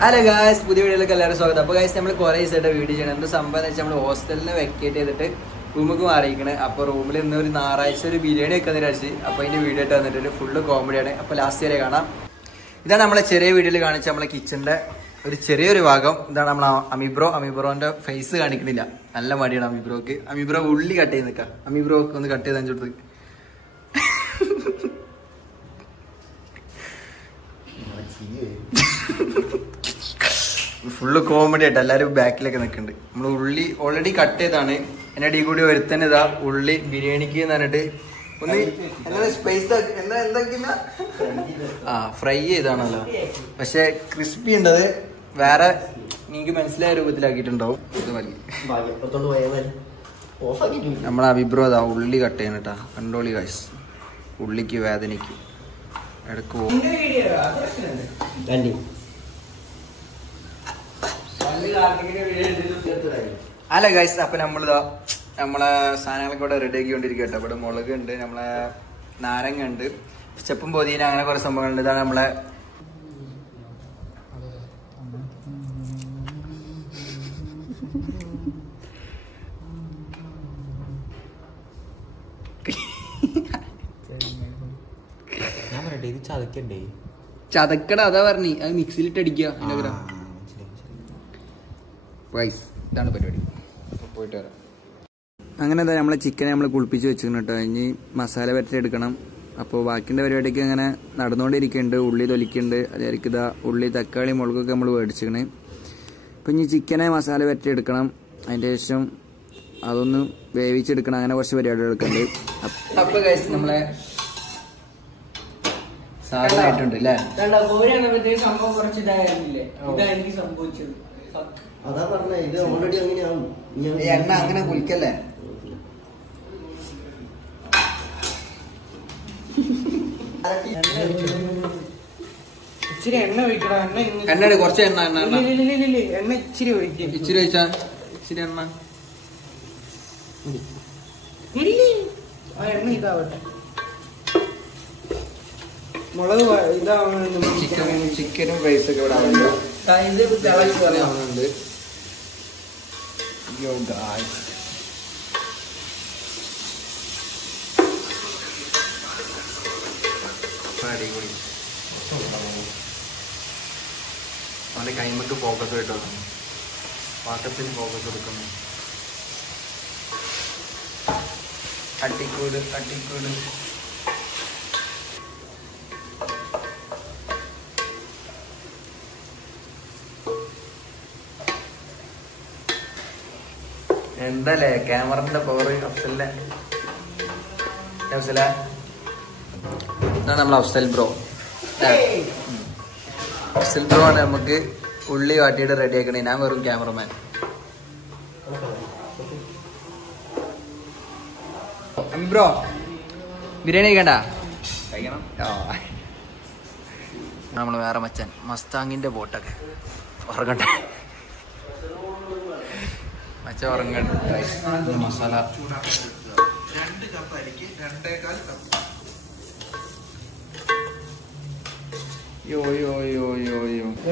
Hello guys, പുതിയ വീഡിയോയിലേക്ക് എല്ലാവരും സ്വാഗതം. അപ്പോൾ ഗായ്സ് നമ്മൾ കുറേ ദിവസമായിട്ട് വീഡിയോ ചെയ്യണം. എന്ത് സംഭവം എന്ന് വെച്ചാൽ നമ്മൾ ഹോസ്റ്റലിനെ വെക്കേറ്റ് ചെയ്തിട്ട് റൂമിലേക്ക് മാറിയിരിക്കണേ. അപ്പോൾ റൂമിൽ ഇന്ന് ഒരു ഞായറാഴ്ച ഒരു ബിരിയാണി വെക്കുന്ന കഴിച്ച്. അപ്പോൾ അതിൻ്റെ വീഡിയോ ആയിട്ട് വന്നിട്ട് ഫുള്ള് കോമഡിയാണ്. അപ്പോൾ ലാസ്റ്റ് വരെ കാണാം. ഇതാണ് നമ്മളെ ചെറിയ വീഡിയോയിൽ കാണിച്ച നമ്മളെ കിച്ചണിൻ്റെ ഒരു ചെറിയൊരു ഭാഗം. ഇതാണ് നമ്മളെ അമിബ്രോന്റെ ഫേസ് കാണിക്കണില്ല, നല്ല മടിയാണ് അമിബ്രോക്ക്. അമിബ്രോ ഉള്ളി കട്ട് ചെയ്ത് നിൽക്കാം. അമിബ്രോക്ക് ഒന്ന് കട്ട് ചെയ്ത് അഞ്ചോട്ട് ഫുള്ള് കോമഡി ആയിട്ട് എല്ലാവരും ബാക്കിലൊക്കെ നിൽക്കുന്നുണ്ട്. നമ്മൾ ഉള്ളി ഓൾറെഡി കട്ട് ചെയ്താണ്. എൻ്റെ അടി കൂടി ഒരുത്തന്നെ ഇതാ ഉള്ളി ബിരിയാണിക്ക് എന്ന് പറഞ്ഞിട്ട് ഒന്ന് എന്താ സ്പൈസ് എന്തൊക്കെയാ ഫ്രൈ ചെയ്താണല്ലോ, പക്ഷെ ക്രിസ്പി ഉണ്ടത് വേറെ നിങ്ങൾക്ക് മനസ്സിലായ രൂപത്തിലാക്കിയിട്ടുണ്ടാവും. ഇത് മതി. നമ്മളെ അഭിപ്രായം അതാ ഉള്ളി കട്ട് ചെയ്യണം കേട്ടാ. കണ്ടോളി ഗൈസ്, ഉള്ളിക്ക് വേദനയ്ക്ക് ഇടക്ക് അല്ല ഗൈസ്. അപ്പൊ നമ്മളിതാ നമ്മളെ സാധനങ്ങളൊക്കെ ഇവിടെ റെഡി ആക്കിക്കൊണ്ടിരിക്കുക കേട്ടോ. ഇവിടെ മുളക് ഉണ്ട്, നമ്മളെ നാരങ്ങ ഉണ്ട്, ചെപ്പും പൊതിന, അങ്ങനെ കുറെ സംഭവങ്ങളുണ്ട്. ഇതാണ് നമ്മളെ ചതക്കട, അതാ പറഞ്ഞി. അത് മിക്സിയിലിട്ട് അടിക്കുക. ഇതാണ് പരിപാടി. പോയിട്ട് വരാം. അങ്ങനെ എന്താ നമ്മളെ ചിക്കനെ നമ്മൾ കുളിപ്പിച്ച് വെച്ചിരുന്നു കേട്ടോ. ഇനി മസാല വരട്ടിയെടുക്കണം. അപ്പോൾ ബാക്കിൻ്റെ പരിപാടിക്ക് അങ്ങനെ നടന്നുകൊണ്ടിരിക്കുന്നുണ്ട്. ഉള്ളി തൊലിക്കുന്നുണ്ട്. അതായിരിക്കും ഇതാ ഉള്ളി, തക്കാളി, മുളകൊക്കെ നമ്മൾ മേടിച്ചിരിക്കണേ. അപ്പം ഇനി ചിക്കനെ മസാല വരട്ടിയെടുക്കണം. അതിൻ്റെ ശേഷം അതൊന്ന് വേവിച്ചെടുക്കണം. അങ്ങനെ കുറച്ച് പരിപാടികൾ എടുക്കുന്നുണ്ട്. അപ്പോൾ ഗൈസ് നമ്മളെ സാധനമായിട്ടുണ്ട് അല്ലേ. സംഭവം കുറച്ച് ഇതായിരുന്നില്ലേ, ഇതായിരിക്കും സംഭവിച്ചത്. അതാ പറഞ്ഞ ഇത് ഓൾറെഡി അങ്ങനെയാവും. എണ്ണ അങ്ങനെ കുലിക്കല്ലേ. ഇച്ചിരി എണ്ണ ഒഴിക്കണം. എണ്ണ കുറച്ച് എണ്ണ എണ്ണ ഇച്ചിരി ഒഴിക്കും. ഇച്ചിരി ഒഴിച്ചാ ഇച്ചിരി എണ്ണ ആ എണ്ണ ഇതാവട്ടെ. മുളക് ഇതാവുന്നുണ്ട്. ചിക്കനും റൈസൊക്കെ ഇവിടെ ആവുന്നുണ്ട്. അവന്റെ കൈമക്ക് ഫോക്കസ് കിട്ടും, പാത്രത്തിൽ ഫോക്കസ് കൊടുക്കുന്നു. അട്ടിക്കൂട് അട്ടിക്കൂട്. എന്തല്ലേ ക്യാമറന്റെ പവർ. അഫ്സലിന്റെ ഇതാണ് നമ്മളെ അഫ്സൽ ബ്രോ. അഫ്സൽ ബ്രോ ആണ് നമുക്ക് ഉള്ളി വാട്ടിയിട്ട് റെഡി ആക്കണേ. ഞാൻ വെറും ക്യാമറമാൻ. ബ്രോ ബിരിയാണി കഴിക്കണ്ട? കഴിക്കണം. നമ്മള് വേറെ മച്ചാൻ മസ്താങ്ങിന്റെ ബോട്ടൊക്കെ ഉറങ്ങട്ടെ. മച്ച ഉറങ്ങണ്ട. മസാല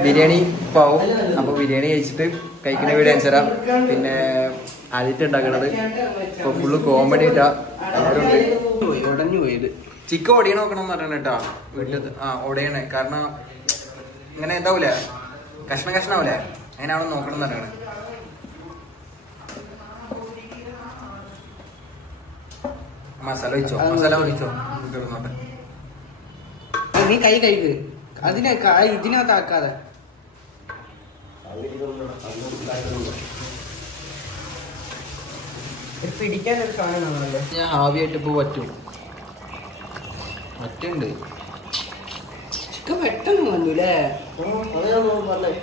ബിരിയാണി പാവും. അപ്പൊ ബിരിയാണി കഴിച്ചിട്ട് കഴിക്കുന്ന വീഡിയോ അയച്ചുതരാം. പിന്നെ ആദ്യമായിട്ട് ഉണ്ടാക്കണത് ഇപ്പൊ ഫുള്ള് കോമഡി ഇട്ടാ. എല്ലാവരും ഉടഞ്ഞു പോയത് ചിക്കൻ ഒടിയണ നോക്കണം എന്ന് പറയണ കേട്ടാ വീട്ടിൽ. ഒടയണേ കാരണം ഇങ്ങനെ എന്താവൂലേ, കഷ്ണം കഷ്ണാവൂലേ, അങ്ങനെ അവിടെ നോക്കണം എന്ന് പറയണേ. മസാല ഒഴിച്ചോ, മസാല ഒഴിച്ചോ. നീ കൈ കഴിക്ക്. അതിനെ ഇതിനകത്താക്കാതെ. പിടിക്കാനൊരു സാധനമാണല്ലോ. ഞാൻ ഹാവിയായിട്ട് ഇപ്പൊ പറ്റും. പറ്റുണ്ട്. ചിക്കൻ പെട്ടെന്ന് വന്നൂല്ലേ. അതാണ് പറഞ്ഞേ.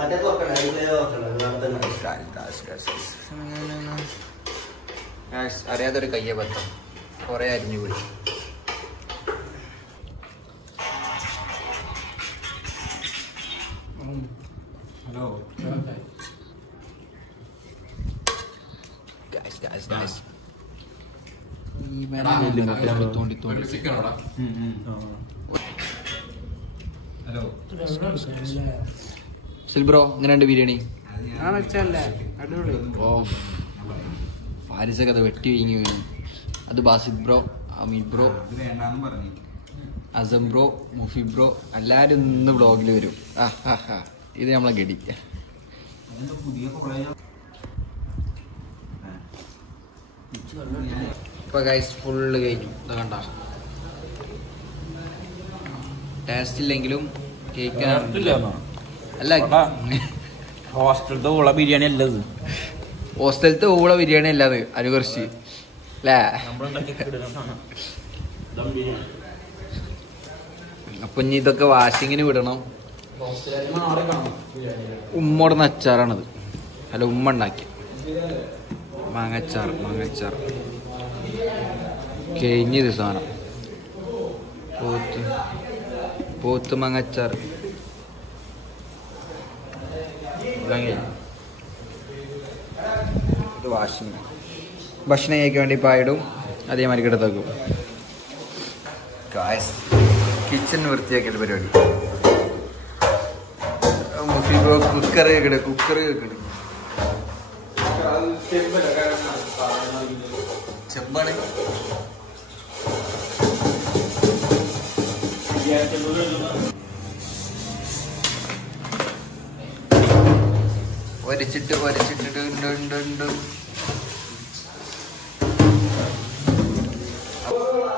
മറ്റേത് വെക്കണ്ട, അതിന്റെ വെക്കണ്ട, വേറെ തന്നെ. അറിയാത്തൊരു കയ്യബദ്ധം കുറെ അരിഞ്ഞു പോയി. ഹലോ ഹലോ സിൽബ്രോ എങ്ങനെയുണ്ട് ബിരിയാണി? അടിപൊളി. ഓ ഫാരിസൊക്കെ അത് വെട്ടി വീങ്ങി വീണു. അത് ബാസിദ് ബ്രോ, അമീർ ബ്രോ, വേണ്ടാന്ന് പറഞ്ഞു. അസം ബ്രോ, മുഫി ബ്രോ എല്ലാവരും ഇന്ന് വ്ളോഗിൽ വരും. ഇത് നമ്മളെ ഗഡി. പുതിയ കോളേജ് ഇപ്പൊ ഗൈസ് ഫുള്ള് കഴിഞ്ഞു. ഇത് കണ്ട ടേസ്റ്റ് ഇല്ലെങ്കിലും കേക്ക് അല്ല ഹോസ്റ്റലത്തെ ഉള്ള ബിരിയാണി അല്ലത്. ഹോസ്റ്റലത്തെ ഊള ബിരിയാണി അല്ലാത് അനുകുറിച്ച് അല്ലേ? അപ്പൊ ഇനി ഇതൊക്കെ വാഷിങ്ങിന് വിടണം. ഉമ്മോടുന്ന അച്ചാറാണത്. അല്ല ഉമ്മ ഉണ്ടാക്കി മാങ്ങച്ചാർ കഴിഞ്ഞത് സാധനം. പോത്ത് മാങ്ങച്ചാർ ഇത് വാഷിങ്. ഭക്ഷണം കഴിക്കാൻ വേണ്ടി പായിടും, അതേമാതിരി കിടത്തേക്കും. കിച്ചൺ വൃത്തിയാക്കിയ പരിപാടി. മുഫി ബ്രോ കുക്കർ കേൾക്കണ്. ചെമ്പാണ്. ഒരച്ചിട്ട്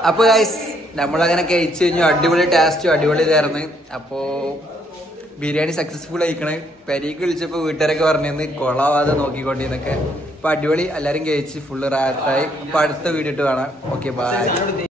അപ്പൊ ഗൈസ് നമ്മളങ്ങനെ കഴിച്ചു കഴിഞ്ഞു. അടിപൊളി ടേസ്റ്റും അടിപൊളി ഇതായിരുന്നു. അപ്പോ ബിരിയാണി സക്സസ്ഫുൾ ആയിക്കണേ. പെരീക്ക് വിളിച്ചപ്പോ വീട്ടുകാരൊക്കെ പറഞ്ഞു കൊളാവാതെ നോക്കിക്കൊണ്ടിരുന്നൊക്കെ. അപ്പൊ അടിപൊളി എല്ലാരും കഴിച്ച് ഫുള്ള് റാത്തായി. അപ്പൊ അടുത്ത വീഡിയോ ഇട്ട് കാണാം. Okay bye.